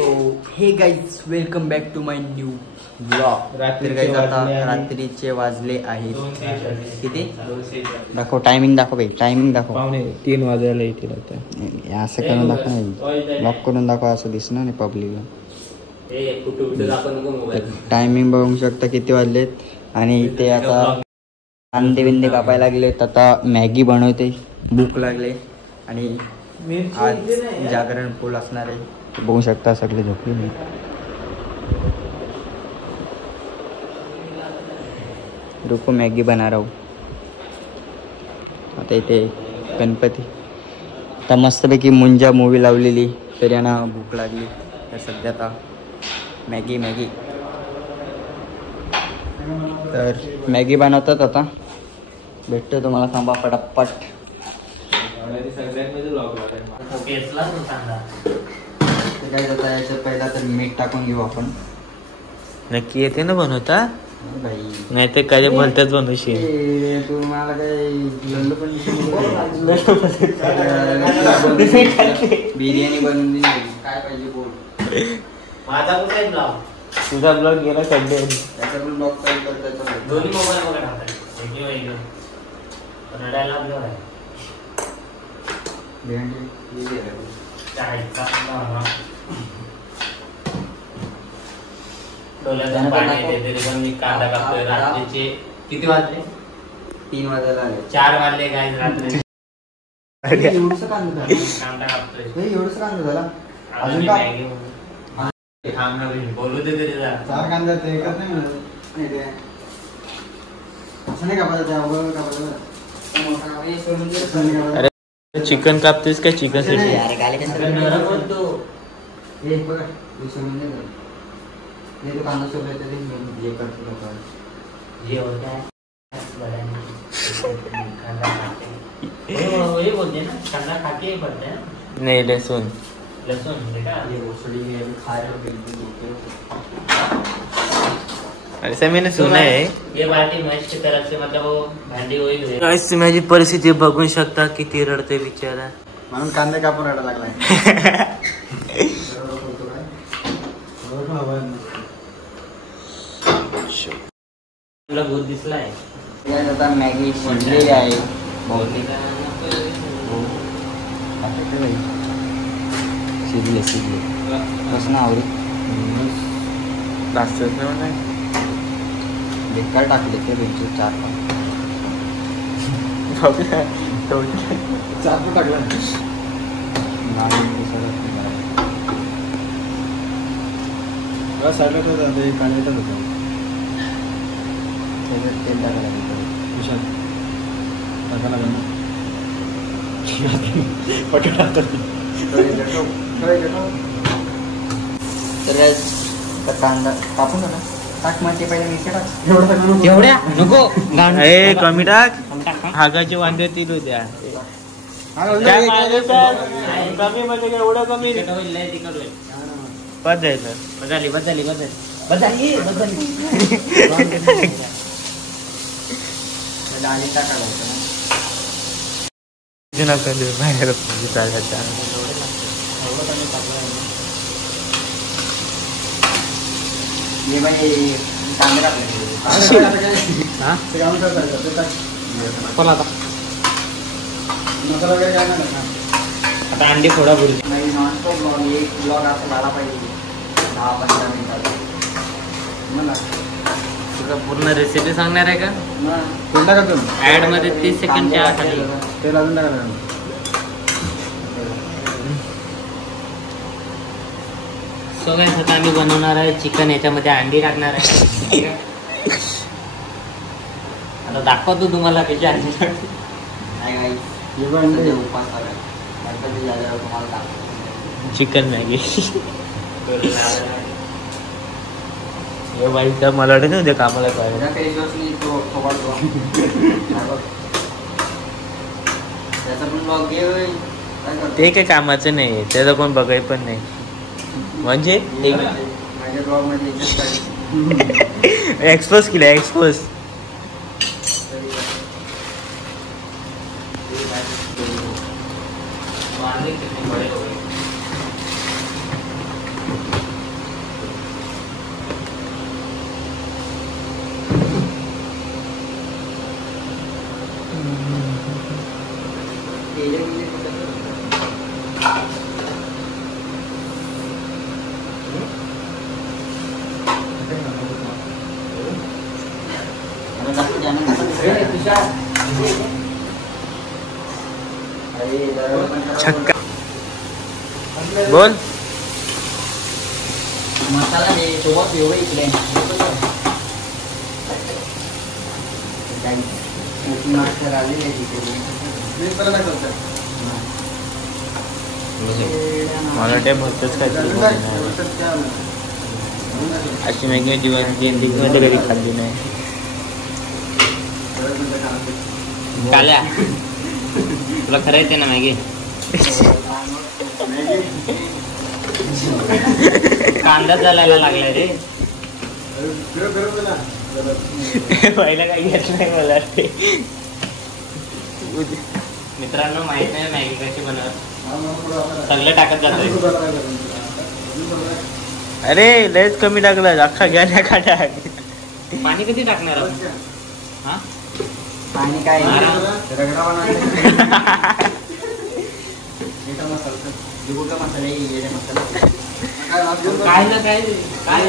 So hey guys welcome back to my new blog. तर guys आता रात्रीचे वाजले आहेत किती दाखव टायमिंग दाखव भाई टायमिंग दाखव 3 वाजायला येतील आता. असं करून दाखव नाही लॉक करून दाखव असं दिसणार नाही पब्लिकला. टायमिंग बघू शकता किती वाजलेत आणि इथे आता अंडे बिंदे कापायला लागलेत. आता मॅगी बनवते भूक लागले आणि आज जागरण फुल असणार आहे. बघू शकता सगळे झोपले नाही. रुको मॅगी बना रहा हूं. आता इथे गणपती आता मस्तपैकी मुंजा मूवी लावलेली तर यांना भूक लागली तर सध्या आता मॅगी तर मॅगी बनवतात. आता भेटतो तुम्हाला थांबा पटापट. काय जाता याच्यात पहिला तर मीठ टाकून घेऊ आपण. नक्की येते ना बनवता भाई नाही तर काय भलतच बनवशील तू मला काय लल्लू पण बिर्याणी बनवून दिली काय पाहिजे बोल. माझा कुठे ब्लॉग तुझा ब्लॉग गेला सध्या त्याचा पण ब्लॉग चालू करता दोन्ही मोबाईल बघा टाकतात रडायला ब्लॉग आहे मी कांदा कापतोय. रात्रीचे किती वाजले 3 वाजायला आले 4 वाजले काय रात्री एवढंसं कांदा कांदा कापतोय एवढंसं कांदा झाला अजून मॅगी बोलू दे तरी जा 4 कांदा ते एकच नाही मिळत असं नाही कापायचं अरे चिकन कापतेस काय चिकन साठी कांदा सोबत हे करतो बोलते ना कांदा खाके पडते नाही लसूण ऐसा मैंने सुना है. ये बाटी महेश की तरफ से मतलब वो भांडी होईल. गाइस माझी परिस्थिती बघू शकता किती रडते बिचारा म्हणून कांदा कापून रडायला लागलाय. तुला भूत दिसलाय आता मॅगी शिजलेली आहे शिजले बस ना आवडी बेकार टाकले ते बेंच 4 टाकला साईडला कांदा होतं तेल टाकायला तर कांदा कापून ना टाक मग ते पहिले मिरच्या टाक एवढ्या नको ए कमी टाक हागाचे वांदे येतील उद्या. कमी म्हणजे एवढं कमी बस जायचं बदली डाळी टाकायला होतं बाहेर चालायचा कांदा मसाला वगैरे काय नाही आता अंडी फोडा बोल नाही नॉनस्टॉप ब्लॉग एक ब्लॉग असं झाला पाहिजे 10-15 मिनिटाचा मला तुझा पूर्ण रेसिपी सांगणार आहे का कोणता करतो ऍड मध्ये 30 सेकंडच्या खाली तेल अजून टाकायला सो गाइस आता आम्ही बनवणार आहे चिकन. याच्यामध्ये अंडी टाकणार आहे. आता दाखवतो तुम्हाला कशी अंडी टाकतो. चिकन मॅगी हे बाई तर मला वाटत उद्या कामाला ते काही कामाचं नाही त्याचं कोण बघाय पण नाही म्हणजे एक्सपोज केलं एक्सपोज. छक्का बोल. मसाला दे सोबत येऊ इकडे मास्टर आलेले तिथे मला टाइम होतच काय अशी मॅगी जीवन मध्ये कधी खाल्ली नाही. काल्या तुला खरं येते ना मॅगी? कांदा चालायला लागलाय रे. पहिला काही घेत नाही मला ते. मित्रांनो माहित नाही मॅगी कशी बनवत, सगळं टाकत जातोय. अरे लयच कमी टाकलं, अख्खा घ्या ना काटा. पाणी कधी टाकणार आपण? हा पाणी काय रगडा काय ना काय काय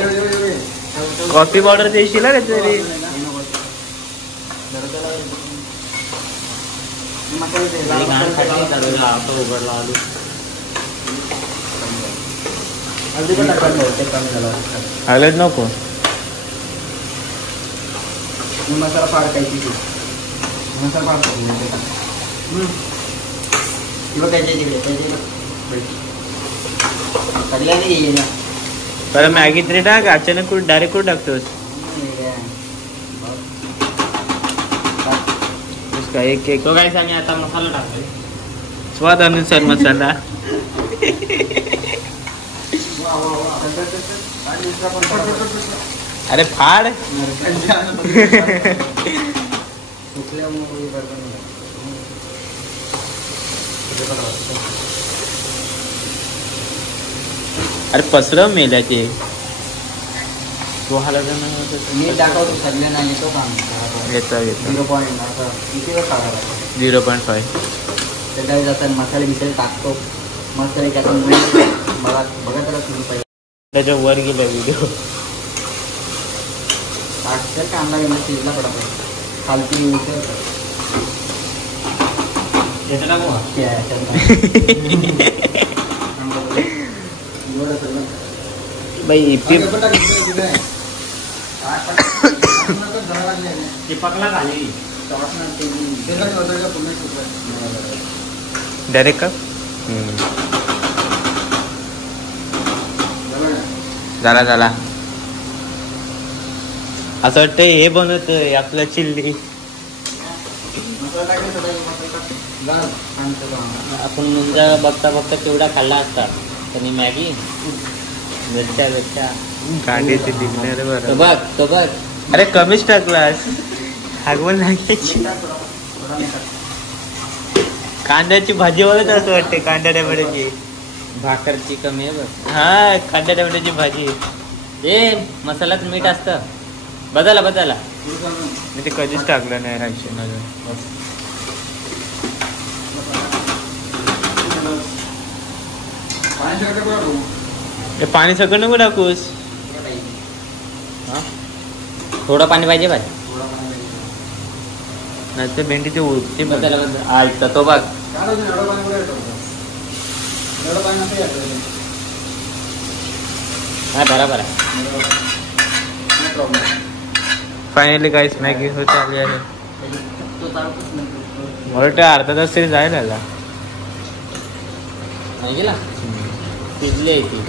कॉफी पावडर देशील ना तरी. उघडला आलू हळद नको. मसाला फाडकायची मसाला फाडतो किंवा त्याच्या तिकडे सगळ्यांनी घे ना. बरं मॅगी तरी टाक, अचानक कुठं डायरेक्ट कुठं टाकतोस? एक एक तो काय सांगे. आता मसाला टाकतोय स्वाद अनुसार मसाला. अरे फाड. अरे पसरव मेल्याचे तो हलायचा नाही. मी दाखवतो सगळे नाही येतो काम येतो 0.5 ते काही जातात मसाले बिसाले टाकतो मसाले टाकून बघा तर सुरू पाहिजे. त्याच्या वर गेला व्हिडिओ. टाकतात कांदा गेला शिजला पडा पाहिजे खालती उतरतात. बाई चिपकला खाली डायरेक्ट का झाला. असं वाटतं हे बनवतोय आपलं चिल्ली. आपण मुंजा बघता बघता केवढा खाल्ला असता त्यांनी मॅगी मिरच्या कांद्याची दिसणार तो बरं. बघ तो बघ. अरे कमीच टाकलास. हागवण लागायची. कांद्याची भाजी वगैरे असं वाटते. कांदा टमाट्याची भाकरची कमी आहे बघ. हा कांदा टमाट्याची भाजी. ए मसाल्यात मीठ असतं. बदला मी ते कधीच टाकलं नाही राशन अजून. हे पाणी सगळं नको टाकूस. थोडं पाणी पाहिजे भाई. नाही तर भेंडी ते उडते. बदला ऐकतं तो बघ. हा बरोबर आहे. फायनली काहीच मॅगी होत आली आहे. मला वाटतं अर्धा तास तरी जायला आला. नाही गेला शिजली आहे ती.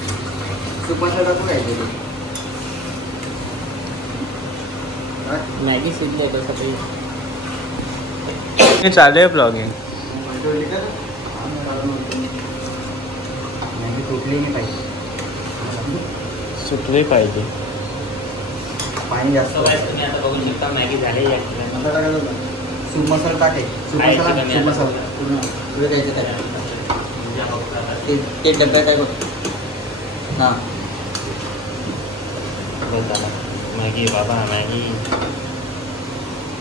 मॅगी शिजली आहे कसं काही. चालू आहे ब्लॉगिंग. सुटली पाहिजे. पाणी जास्त तुम्ही आता बघू शकता मॅगी झाली. सूप मसाला टाके. सूप मसाला पूर्ण पुढे द्यायचं त्याला. ते डब्यात आहे बघ. हां मॅगी बाबा मॅगी.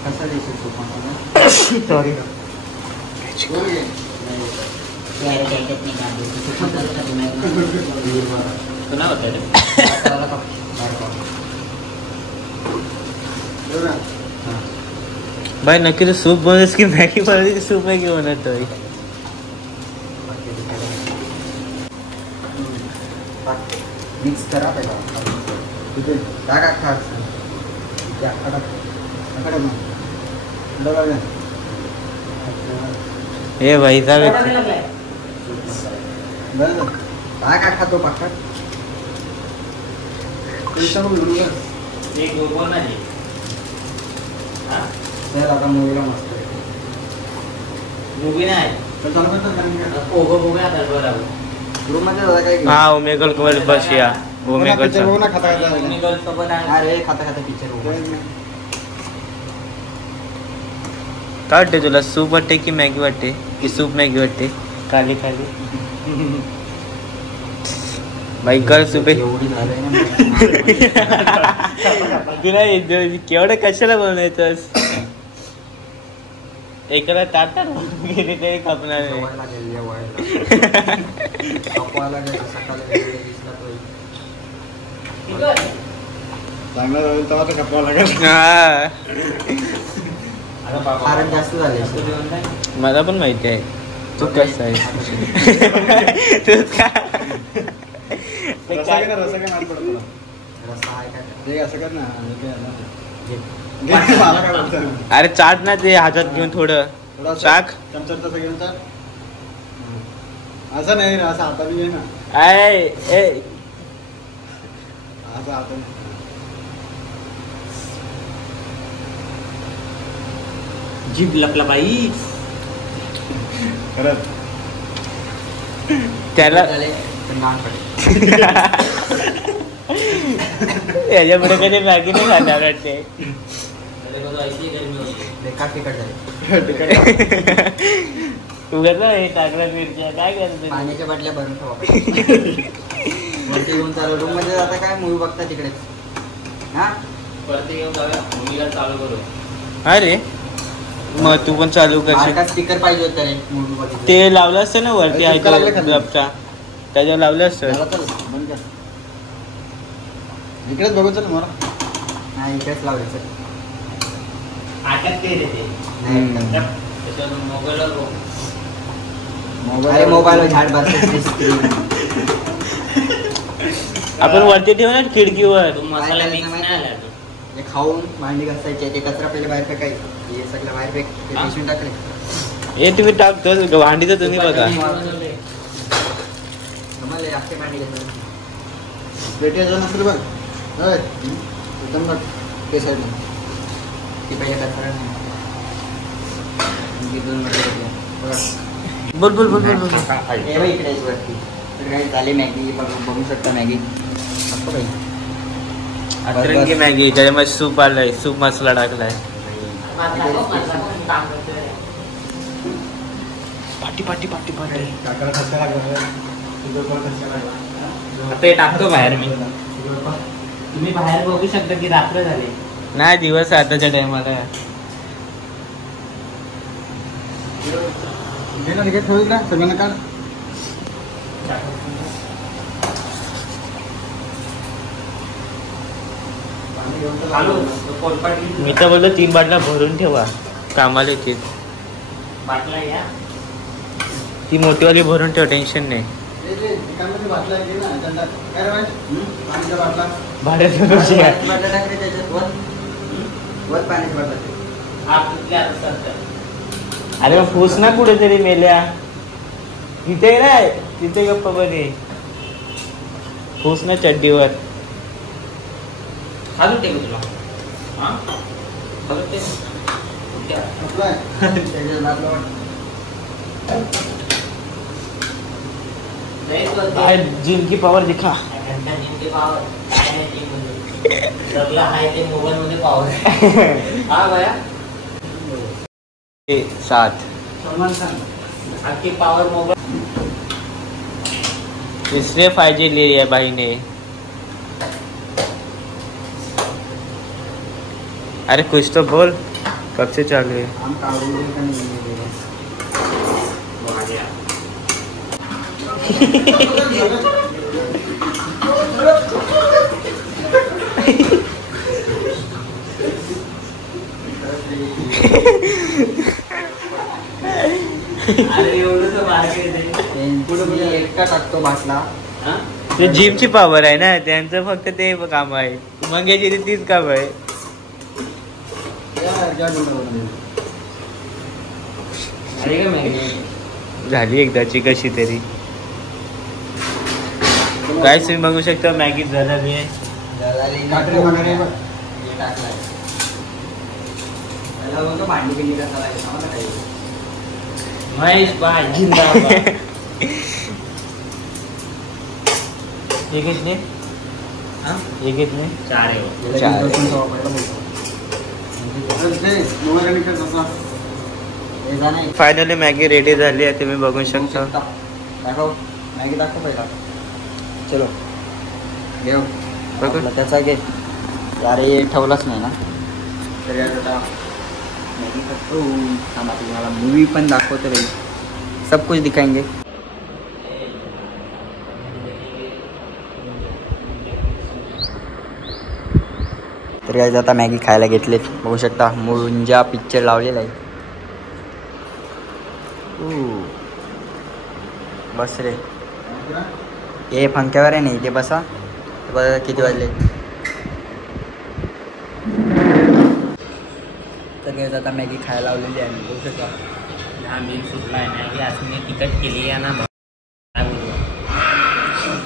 कसा द्यायचं सूप मसाला? सॉरी पुन्हा होतं रे. भाई नक्की तू सूप बनवतोस की मॅगी बनवते की सूप मॅगी बनवतोय? मिक्स करा पहिला. तिथे टाका खास. ए भाई जा टाका खातो पाकट. आता मूवीला मस्त मूवी नाही रूम मध्ये दादा काय हा ओमेगल वर बस या ओमेगल अरे खाता खाता पिक्चर काय वाटते तुला सूप वाटते की मॅगी वाटते की सूप मॅगी वाटते? खाली खाली भाई कर सूप एवढी झालंय ना. तुला केवढं कशाला बनवायचं? एकाला ताटा गेली काही खपणार नाही. जास्त झाले. मला पण माहिती आहे तू कसं आहे. तूच का अरे चाट ना ते हातात घेऊन थोडं टाक. असं नाही असं हाताने घे ना. असं हाताने जीभ लपला बाई. खरंच त्याला याच्यापुढे कधी मॅगी नाही खाणार वाटते. उघडलं हे टाकलं मिरच्या काय करत पाण्याच्या बाटल्या भरून ठेवा. येऊन चालू रूम मध्ये जाता काय मूवी बघता तिकडेच. हा परत येऊन जाऊया मूवीला चालू करू. अरे मग तू पण चालू करशील. स्टिकर पाहिजे होतं रे मूवी बघितलं ते लावलं असतं ना वरती ग्लबचा त्याच्यावर लावलं असतं. इकडेच बघू चल मला. नाही इकडेच लावले सर. आटक ते देते मोबाईल मोबाईल झाड बसते. आपण वरती ठेवू ना खिडकीवर. मसाला मिक्स नाही आला. हे खाऊन भांडी घासायचे ते कचरा पहिले बाहेर फेकायचं. हे सगळं बाहेर फेक पिशवीत टाकले. हे तुम्ही टाकतो भांडीचं तुम्ही बघा. भांडी पेट्याचं नसेल बघ. एकदम बघ ते साईड ती पहिले कचरा नाही. बोल बोल बोल बोल बोल. इकडे वरती झाली मॅगी बघू शकता. मॅगी मस्त बाई अतरंगी मॅगी त्याच्यामध्ये सूप आलंय. सूप मसाला टाकलाय. पाटी पाटी पाटी पाटी ते टाकतो बाहेर मी. तुम्ही बाहेर बघू शकता की रात्र झाली. नाही दिवस आताच्या टायमाला. सगळ्यांना काढ. मी तर बोललो 3 बाटल्या भरून ठेवा कामाला येतील. बाटला या ती मोठीवाली भरून ठेव टेन्शन नाही. भाड्याचं कशी आहे. अरे मग फूस ना कुठेतरी मेल्या. तिथे नाही तिथे गप्प बने फूस ना चड्डीवर. अजून टेक तुला. जिम की पावर दिखा. सगळं आहे ते मोबाईल मध्ये पावर. हा भया 7 आपकी पावर मोबाईल. इसलिए 5G ले लिया भाई ने. अरे कुछ तो बोल. कब से चालू है? एकटा टाकतो बाटला. ते जिमची पॉवर आहे ना, त्यांचं फक्त ते काम आहे. मंग्याची तीच काम आहे. झाली एकदाची कशी तरी. काय तुम्ही बघू शकता मॅगी झाली आहे. भांडी बिंडी कसा महेश भाई जिंदाबाद. एक कितने? एक कितने? 4 आहे. फायनली मॅगी रेडी झाली आहे, तुम्ही बघू शकता. दाखव मॅगी दाखव पहिला. चलो घेऊ बघू. त्याचा घे. अरे ठेवलाच नाही ना. तर आता मॅगी करतो. थांबा तुम्हाला मूवी पण दाखवतो रे. सब कुछ दिखाएंगे. तर काय आता मॅगी खायला घेतलेत. बघू शकता मुंजा पिक्चर लावलेला आहे. बस रे. हे पंख्यावर आहे नाही ते बसा. बघा किती वाजले. तर काय आता मॅगी खायला लावलेली आहे. बघू शकता हा बिल सुटला आहे. मॅगी असं तिकट केली आहे ना.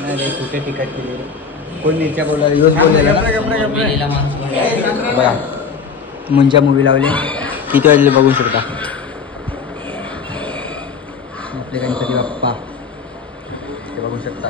नाही कुठे तिकट केली. कोण निर्च्या बोलला योच बोललेला बघा. मुंजा मूवी लावली. किती वाजले बघू शकता. आपले गणपती बाप्पा ते बघू शकता.